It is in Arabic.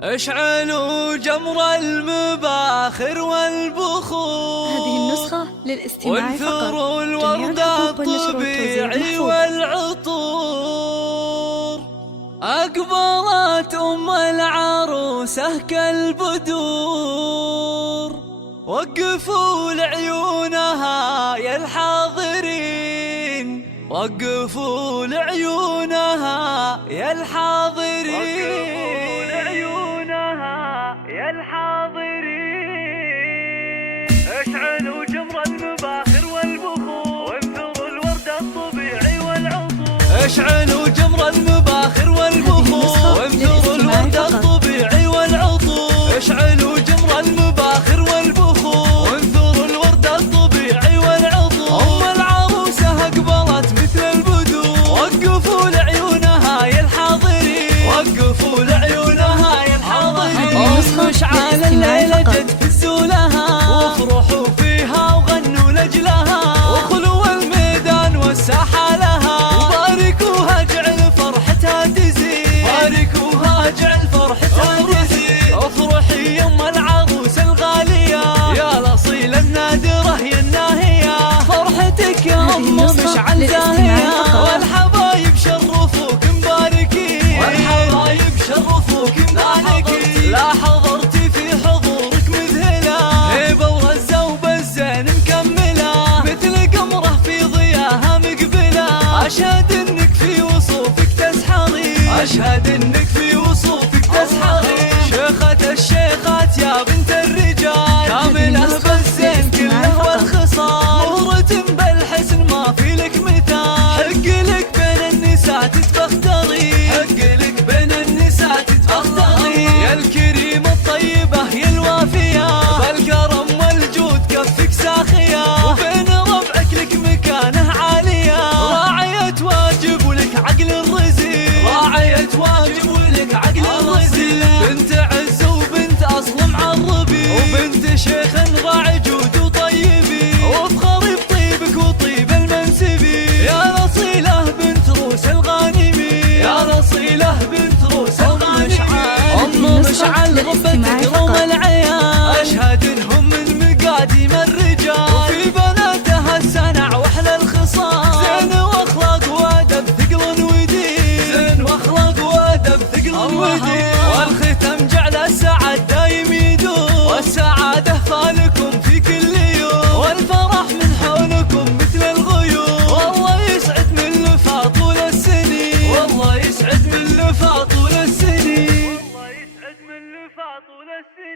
اشعلوا جمر المباخر والبخور. هذه النسخة للاستماع فقط. وانثروا الورد الطبيعي والعطور. أقبلت أم العروسة كالبدور. وقفوا لعيونها يا الحاضرين، وقفوا لعيونها يا الحاضرين، يا الحاضرين. اشعلوا جمر المباخر والبخور. وانثروا الورد الطبيعي والعطور. اشعلوا جمر المباخر والبخور. وانثروا الورد الطبيعي والعطور. اشعلوا جمر المباخر والبخور. وانثروا الورد الطبيعي والعطور. ام العروسة اقبلت مثل البدور. وقفوا لعيونها يا الحاضرين، وقفوا لعيونها يا الحاضرين. مشعل الليلة جد فزوا لها، وافرحوا فيها وغنوا لجلها، وخلوا الميدان والساحة لها. وباركوها جعل فرحتها تزيد، باركوها جعل فرحتها تزيد. افرحي يم العروس الغالية يا الأصيل النادرة يا الناهية. فرحتك يا أم مشعل زاهية. والحبايب شرفوك مباركين، والحبايب شرفوك مباركين. لا حضرتي في حضورك مذهلة، هيبة ورزة وبالزين مكملة، مثل قمرة في ضياها مقبلة. أشهد انك في وصوفك تسحرين، أشهد انك في وصوفك تسحرين. شيخة الشيخات يا بنت الرجال، كاملة بالزين كله والخصال. مهرة بالحسن ما في لك مثال، حق لك بين النساء تتبختري، حق لك بين النساء تتبختري. يا الكريمة الطيبة يا الوافية، بالكرم والجود كفك ساخية. وبين ربعك لك مكانه عالية، راعية واجب ولك عقل الرزيل، راعية واجب ولك عقل الرزيل. بنت عز وبنت أصل معربي، وبنت شيخ راعي جود وطيبي. وافخري بطيبك وطيب المنسبي، يا الأصيلة بنت روس الغانمي، يا الأصيلة بنت روس الغانمي. أم مشعل غبتك روم العيال، أشهد إنهم من مقاديم الرجال. وفي بناتها السنع وأحلى الخصال، زين وأخلاق وأدب ثقل ودين، زين وأخلاق وأدب ثقل ودين. والختم جعل السعد دايم يدوم، والسعادة فالكم في كل يوم، والفرح من حولكم مثل الغيوم. والله يسعد من لفا طول السنين، والله يسعد من لفا طول السنين، والله يسعد من لفا طول السنين.